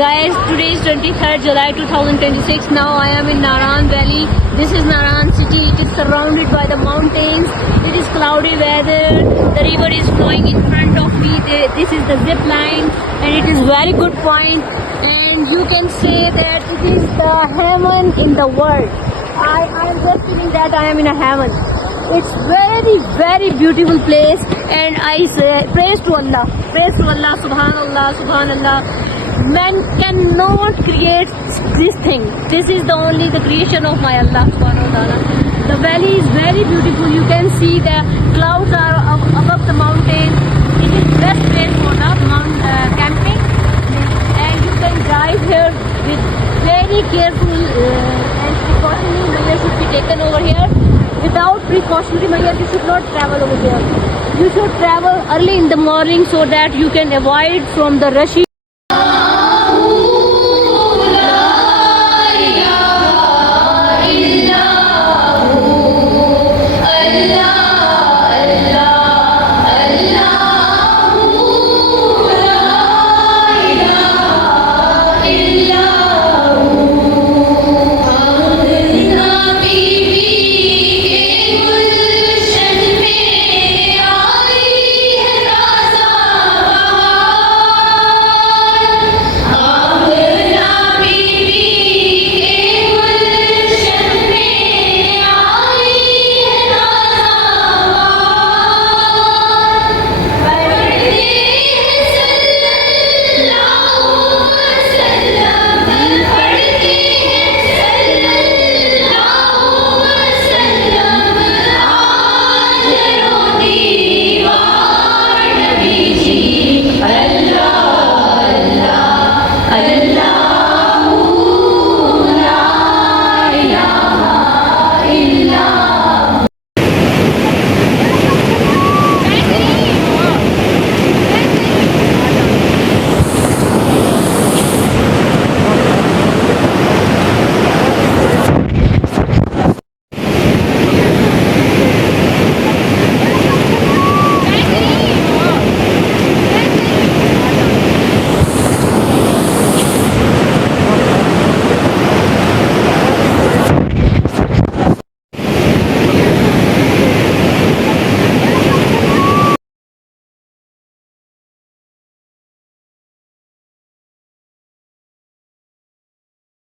Guys, today is 23rd July 2026. Now I am in Naran Valley. This is Naran city. It is surrounded by the mountains. It is cloudy weather. The river is flowing in front of me. This is the zip line and it is very good point. And you can say that it is the heaven in the world. I am just feeling that I am in a heaven. It's very beautiful place and I say praise to Allah, subhanallah, subhanallah. Man cannot create this thing. This is the only the creation of my Allah subhanahu wa ta'ala. The valley is very beautiful. You can see the clouds are above the mountain. It is best place for the camping and you can drive here with very careful and precautionary measures should be taken over here. Without precautionary measures you should not travel over there. You should travel early in the morning so that you can avoid from the rushy